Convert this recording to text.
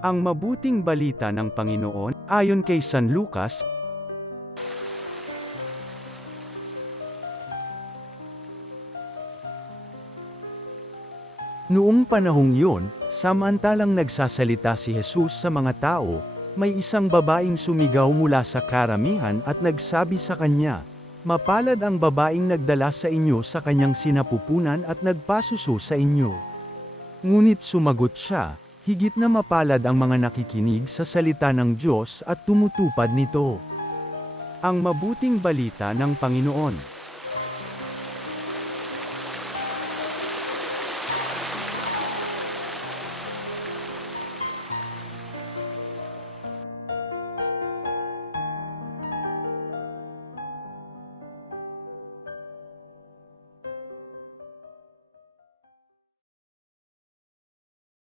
Ang mabuting balita ng Panginoon, ayon kay San Lucas. Noong panahong yun, samantalang nagsasalita si Jesus sa mga tao, may isang babaeng sumigaw mula sa karamihan at nagsabi sa kanya, "Mapalad ang babaeng nagdala sa inyo sa kanyang sinapupunan at nagpasuso sa inyo." Ngunit sumagot siya, "Higit na mapalad ang mga nakikinig sa salita ng Diyos at tumutupad nito." Ang mabuting balita ng Panginoon.